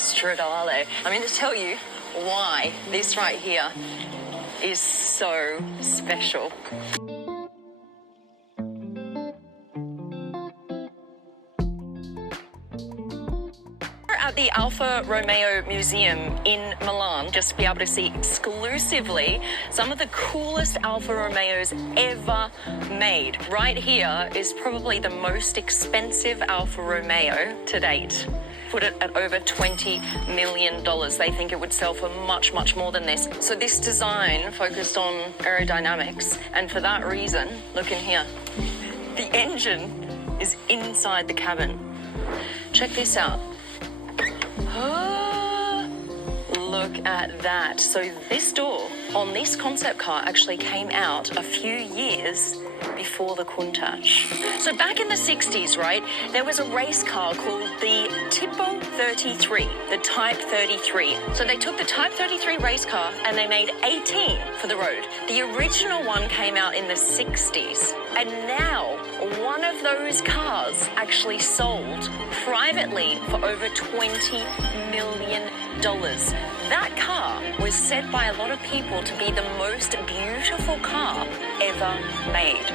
Stradale. I'm going to tell you why this right here is so special. At the Alfa Romeo Museum in Milan, just to be able to see exclusively some of the coolest Alfa Romeos ever made. Right here is probably the most expensive Alfa Romeo to date. Put it at over $20 million. They think it would sell for much, much more than this. So this design focused on aerodynamics, and for that reason, look in here. The engine is inside the cabin. Check this out. Look at that. So this door on this concept car actually came out a few years before the Countach. So back in the 60s, right, there was a race car called the Tipo 33, the Type 33. So they took the Type 33 race car and they made 18 for the road. The original one came out in the 60s. And now one of those cars actually sold privately for over $20 million. That car was said by a lot of people to be the most beautiful car ever made.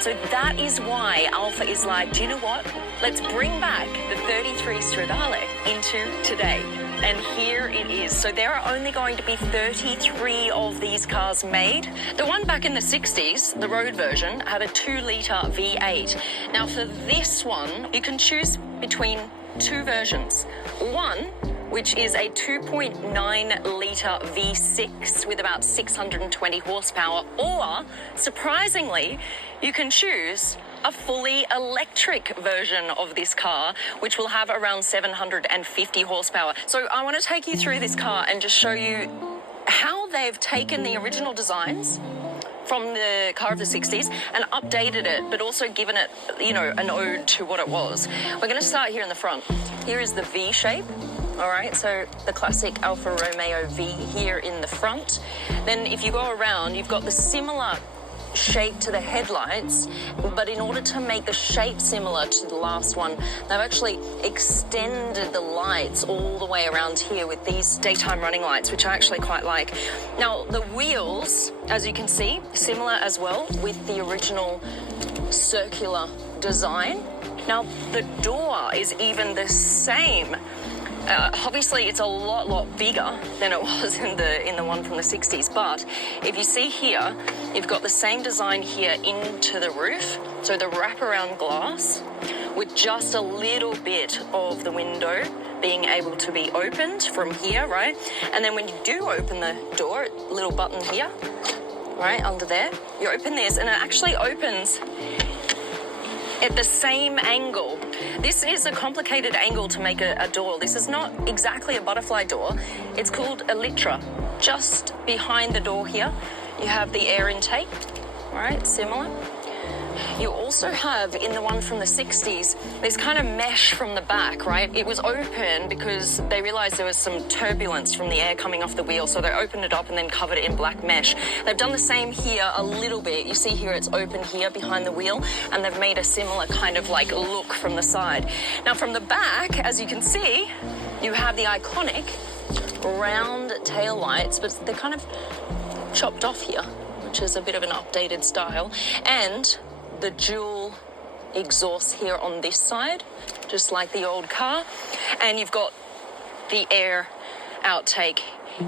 So that is why Alfa is like, do you know what? Let's bring back the 33 Stradale into today. And here it is. So there are only going to be 33 of these cars made. The one back in the 60s, the road version, had a 2-litre V8. Now for this one, you can choose between two versions. One, which is a 2.9-litre V6 with about 620 horsepower, or, surprisingly, you can choose a fully electric version of this car, which will have around 750 horsepower. So I want to take you through this car and just show you how they've taken the original designs from the car of the 60s and updated it, but also given it, you know, an ode to what it was. We're going to start here in the front. Here is the V shape. All right, so the classic Alfa Romeo V here in the front. Then if you go around, you've got the similar shape to the headlights, but in order to make the shape similar to the last one, they've actually extended the lights all the way around here with these daytime running lights, which I actually quite like. Now, the wheels, as you can see, similar as well with the original circular design. Now, the door is even the same. Obviously, it's a lot bigger than it was in the one from the 60s, but if you see here, you've got the same design here into the roof, so the wraparound glass with just a little bit of the window being able to be opened from here, right? And then when you do open the door, little button here, right, under there, you open this and it actually opens at the same angle. This is a complicated angle to make a door. This is not exactly a butterfly door. It's called a litra. Just behind the door here, you have the air intake, all right, similar. You also have, in the one from the 60s, this kind of mesh from the back, right? It was open because they realized there was some turbulence from the air coming off the wheel, so they opened it up and then covered it in black mesh. They've done the same here a little bit. You see here it's open here behind the wheel, and they've made a similar kind of like look from the side. Now from the back, as you can see, you have the iconic round tail lights, but they're kind of chopped off here, which is a bit of an updated style. And the dual exhaust here on this side, just like the old car. And you've got the air outtake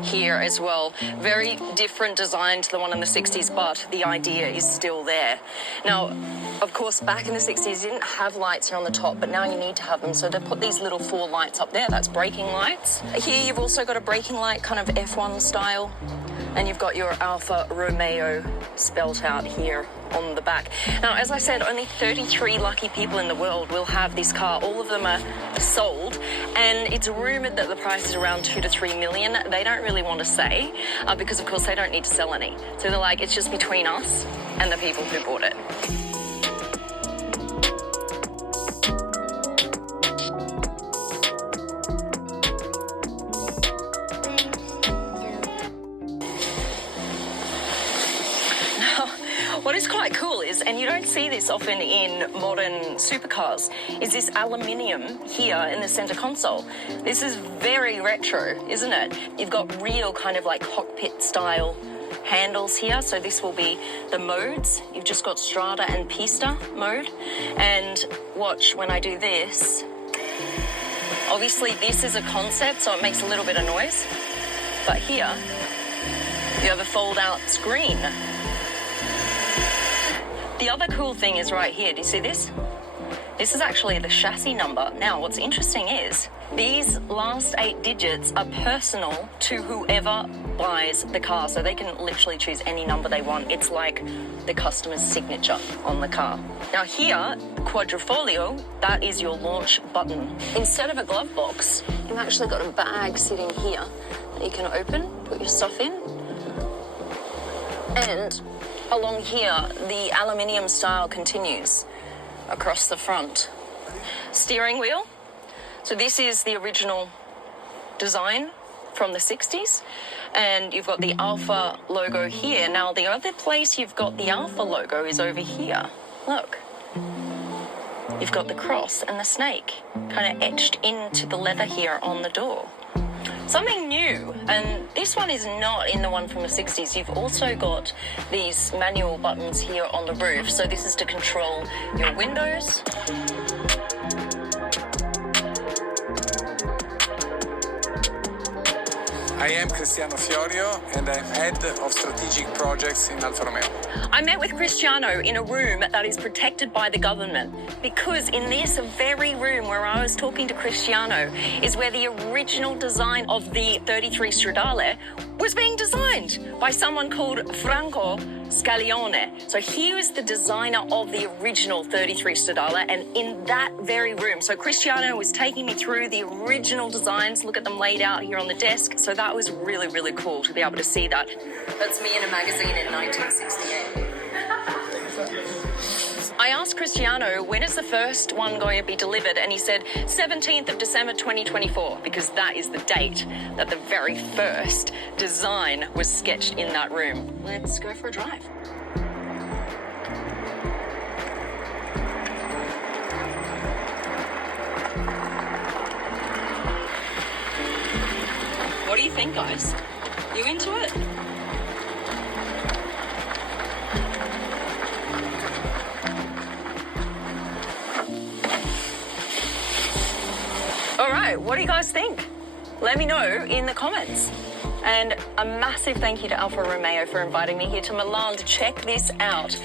here as well. Very different design to the one in the 60s, but the idea is still there. Now, of course, back in the 60s, you didn't have lights here on the top, but now you need to have them. So they put these little 4 lights up there. That's braking lights. Here you've also got a braking light, kind of F1 style. And you've got your Alfa Romeo spelt out here on the back. Now, as I said, only 33 lucky people in the world will have this car. All of them are sold, and it's rumored that the price is around 2 to 3 million. They don't really want to say, because of course they don't need to sell any. So they're like, it's just between us and the people who bought it. What is quite cool is and you don't see this often in modern supercars, is this aluminium here in the center console. This is very retro, isn't it? You've got real kind of like cockpit style handles here, so this will be the modes. You've just got Strada and Pista mode, and watch when I do this. Obviously this is a concept, so it makes a little bit of noise, but here you have a fold out screen. The other cool thing is right here, do you see this? This is actually the chassis number. Now, what's interesting is these last 8 digits are personal to whoever buys the car, so they can literally choose any number they want. It's like the customer's signature on the car. Now here, quadrifoglio, that is your launch button. Instead of a glove box, you've actually got a bag sitting here that you can open, put your stuff in, and along here, the aluminium style continues across the front. Steering wheel. So this is the original design from the 60s. And you've got the Alfa logo here. Now, the other place you've got the Alfa logo is over here. Look. You've got the cross and the snake kind of etched into the leather here on the door. Something new, and this one is not in the one from the 60s. You've also got these manual buttons here on the roof. So this is to control your windows. I am Cristiano Fiorio, and I'm head of strategic projects in Alfa Romeo. I met with Cristiano in a room that is protected by the government, because in this very room where I was talking to Cristiano is where the original design of the 33 Stradale was being designed by someone called Franco Scaglione. So he was the designer of the original 33 Stradale, and in that very room, so Cristiano was taking me through the original designs, look at them laid out here on the desk. So that was really, really cool to be able to see that. That's me in a magazine in 1968. I asked Cristiano, when is the first one going to be delivered? And he said 17th of December 2024, because that is the date that the very first design was sketched in that room. Let's go for a drive. What do you think, guys? You into it? All right, what do you guys think? Let me know in the comments. And a massive thank you to Alfa Romeo for inviting me here to Milan to check this out.